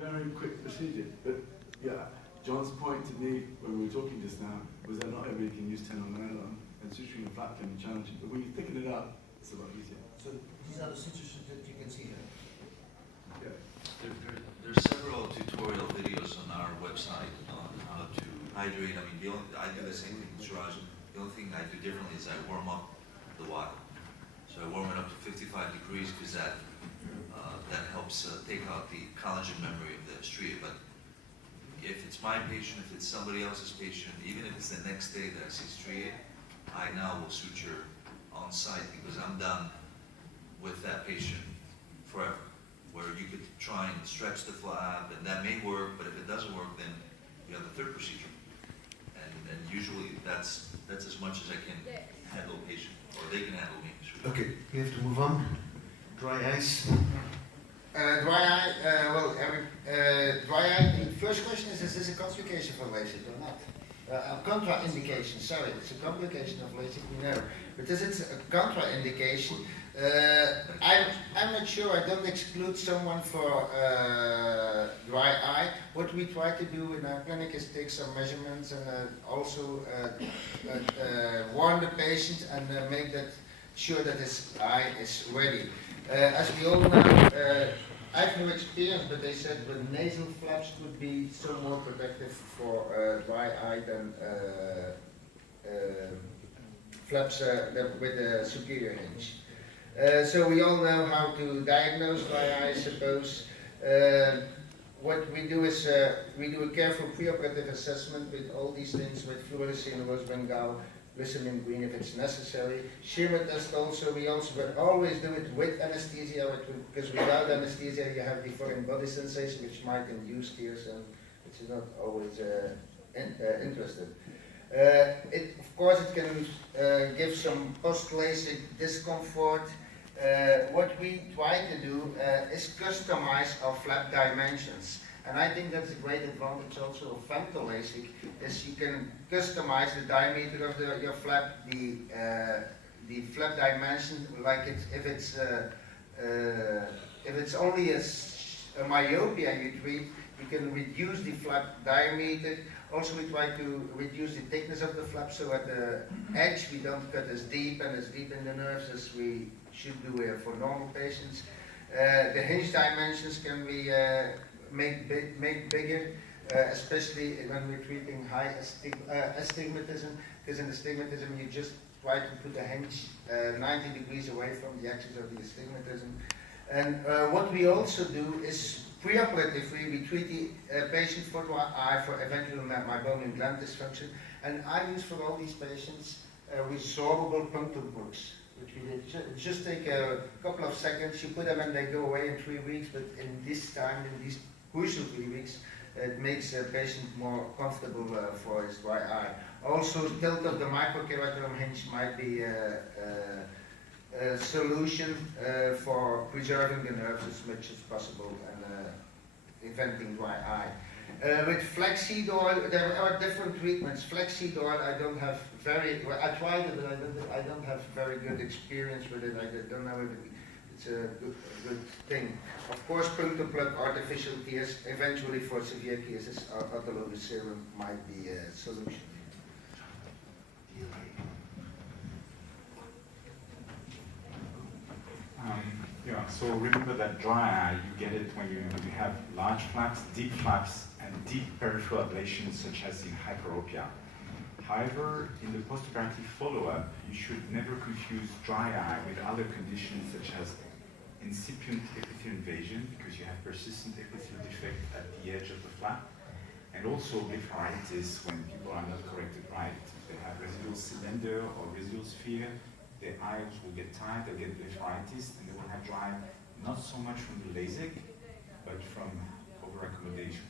very quick procedure. But yeah, John's point to me when we were talking just now was that not everybody can use 10 on nylon, and suturing a flap can be challenging. But when you thicken it up, it's a lot easier. So these are the sutures that you can see here. Yeah. There's several tutorial videos on our website on how to hydrate. I mean, I do the same thing with Suraj. The only thing I do differently is I warm up the water. So I warm it up to 55 degrees because that helps take out the collagen memory of the stria. But if it's my patient, if it's somebody else's patient, even if it's the next day that I see stria, I now will suture on site because I'm done with that patient forever. Where you could try and stretch the flap, and that may work, but if it doesn't work, then you have a third procedure. And usually that's as much as I can handle a patient, or they can handle me. Okay, we have to move on. Dry eyes. Dry eye, dry eye, the first question is this a complication for Lasik or not? Contraindication, sorry, it's a complication of Lasik, we know. But is it a contraindication? I'm not sure, I don't exclude someone for dry eye. What we try to do in our clinic is take some measurements and also warn the patient and make that sure that his eye is ready. As we all know, I have no experience, but they said the nasal flaps would be so more protective for dry eye than flaps with a superior hinge. So we all know how to diagnose dry eye, I suppose. What we do is we do a careful preoperative assessment with all these things, with fluorescein, rose bengal, glycerin green if it's necessary. Shimmer test also, but always do it with anesthesia, because without anesthesia you have the foreign body sensation which might induce tears, and which is not always interested. Of course it can give some post-Lasik discomfort. What we try to do is customize our flap dimensions. And I think that's a great advantage also of femto Lasik, is you can customize the diameter of your flap, the flap dimension, like if it's only a myopia you treat, you can reduce the flap diameter. Also we try to reduce the thickness of the flap so at the edge we don't cut as deep in the nerves as we should do for normal patients. The hinge dimensions can be made bigger, especially when we're treating high astigmatism, because in astigmatism you just try to put the hinge 90 degrees away from the axis of the astigmatism. And what we also do is preoperatively we treat the patient for dry eye for eventual meibomian gland dysfunction, and I use for all these patients resorbable punctal books, which we did just take a couple of seconds. You put them and they go away in 3 weeks, but in this time, in these crucial 3 weeks, it makes a patient more comfortable for his dry eye. Also, tilt of the microkeratoderm hinge might be a solution for preserving the nerves as much as possible and preventing dry eye. With flaxseed oil, there are different treatments. Flaxseed oil, I don't have I tried it, but I don't have very good experience with it. I don't know if it's a good thing. Of course, punctal plug, artificial tears, eventually for severe cases, autologous serum might be a solution. Yeah, so remember that dry eye, you get it when you have large flaps, deep flaps, and deep peripheral ablation, such as in hyperopia. However, in the postoperative follow-up, you should never confuse dry eye with other conditions such as incipient epithelial invasion, because you have persistent epithelial defect at the edge of the flap, and also blepharitis when people are not corrected right. If they have residual cylinder or residual sphere, their eyes will get tired, they'll get blepharitis, and they will have dry eye, not so much from the Lasik, but from over-accommodation.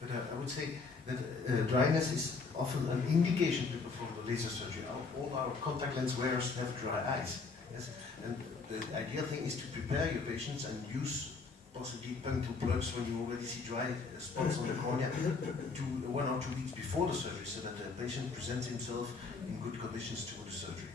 But I would say that dryness is often an indication to perform the laser surgery. All our contact lens wearers have dry eyes. Yes? And the ideal thing is to prepare your patients and use possibly punctal plugs when you already see dry spots on the cornea 1 or 2 weeks before the surgery, so that the patient presents himself in good conditions to the surgery.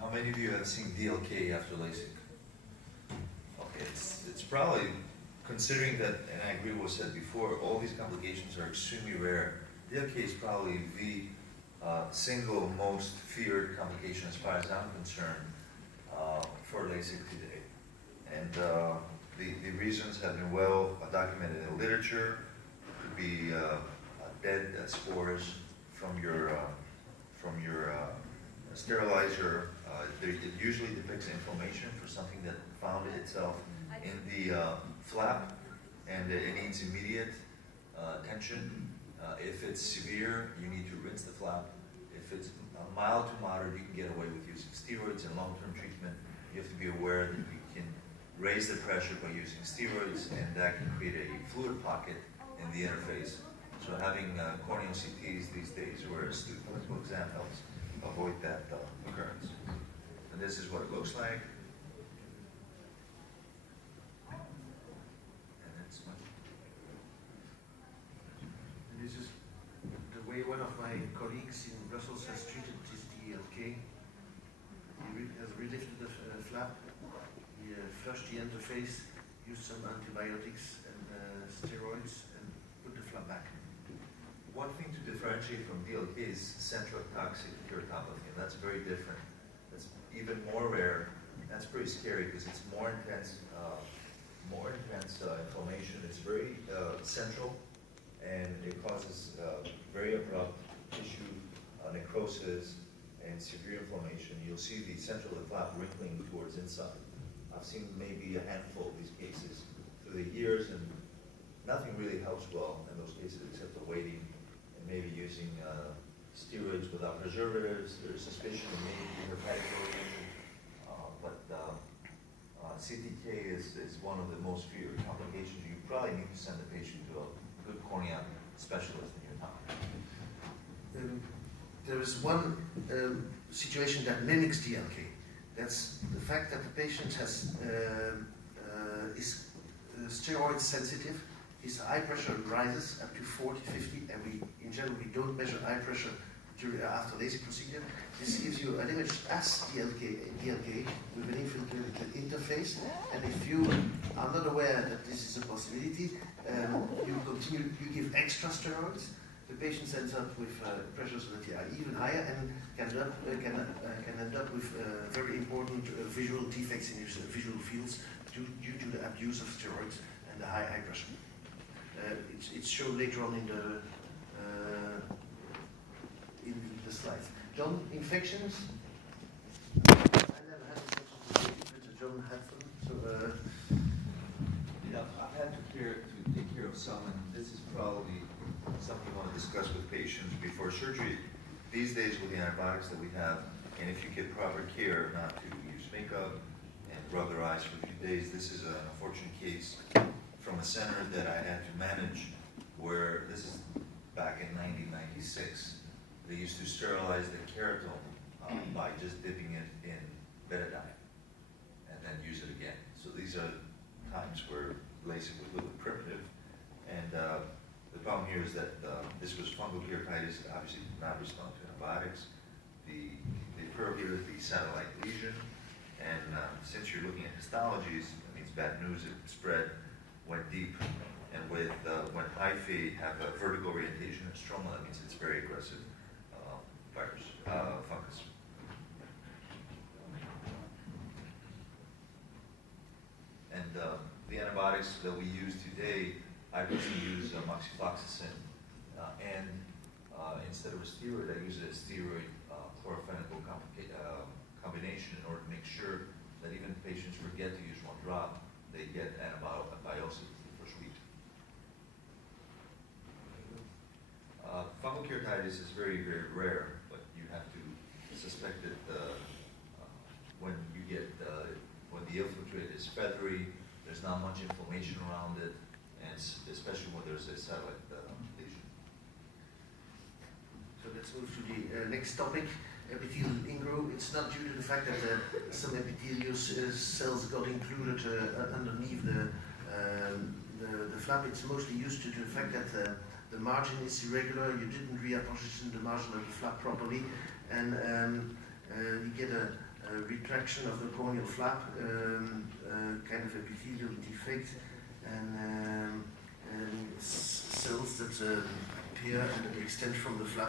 How many of you have seen DLK after LASIK? Okay, it's probably considering that, and I agree with what was said before, all these complications are extremely rare. DLK is probably the single most feared complication as far as I'm concerned for LASIK today. And the reasons have been well documented in the literature. It could be dead spores from your sterilizer. It usually depicts inflammation for something that found itself in the flap, and it needs immediate attention. If it's severe, you need to rinse the flap. If it's mild to moderate, you can get away with using steroids. And long-term treatment, you have to be aware that you can raise the pressure by using steroids, and that can create a fluid pocket in the interface. So having corneal CTs these days, where a clinical exam helps avoid that occurrence. And this is what it looks like. And it's much. And this is the way one of my colleagues in Brussels has treated this DLK. He has relifted the flap, he flushed the interface, used some antibiotics and steroids, and put the flap back. One thing to differentiate from DLK is central toxic keratopathy, and that's very different. That's even more rare. That's pretty scary because it's more intense inflammation. It's very central, and it causes very abrupt tissue necrosis and severe inflammation. You'll see the central of the flap wrinkling towards inside. I've seen maybe a handful of these cases through the years, and nothing really helps well in those cases except the waiting and maybe using steroids without preservatives. There's suspicion of maybe hepatic oriented, but CTK is one of the most feared complications. You probably need to send the patient to a good cornea specialist in your town. There is one situation that mimics DLK. That's the fact that the patient is steroid sensitive. His eye pressure rises up to 40, 50, and in general, we don't measure eye pressure after LASIK procedure. This gives you an image as DLK with an infiltrated interface, and if you are not aware that this is a possibility, you give extra steroids. The patient ends up with pressures that are even higher and can end up with very important visual defects in his visual fields due to the abuse of steroids and the high eye pressure. It's shown later on in the slides. John, infections? I never had infections, but John had them. So, Yeah, I've had to take care of some, and this is probably something I want to discuss with patients before surgery. These days, with the antibiotics that we have, and if you get proper care not to use makeup and rub their eyes for a few days, this is an unfortunate case from a center that I had to manage, where this is back in 1996. They used to sterilize the keratome by just dipping it in betadine and then use it again. So these are times where LASIK was a little primitive, and the problem here is that this was fungal keratitis, obviously did not respond to antibiotics. They occurred here the satellite lesion, and since you're looking at histologies, that means bad news. It spread, went deep, and with when hyphae have a vertical orientation and stroma, that means it's very aggressive fungus. And the antibiotics that we use today, I personally use moxifloxacin, and instead of a steroid, I use a steroid chloramphenicol combination in order to make sure that even if patients forget to use one drop, they get antibiosis the first week. Fungal keratitis is very, very rare, but you have to suspect it when you get when the infiltrate is feathery. There's not much inflammation around it, and especially when there's a satellite lesion. So let's move to the next topic, epithelial ingrow. It's not due to the fact that some epithelial cells got included underneath the flap. It's mostly used to the fact that the margin is irregular. You didn't reapposition the margin of the flap properly, and you get a retraction of the corneal flap, kind of epithelial defect. and cells that appear and extend from the flap.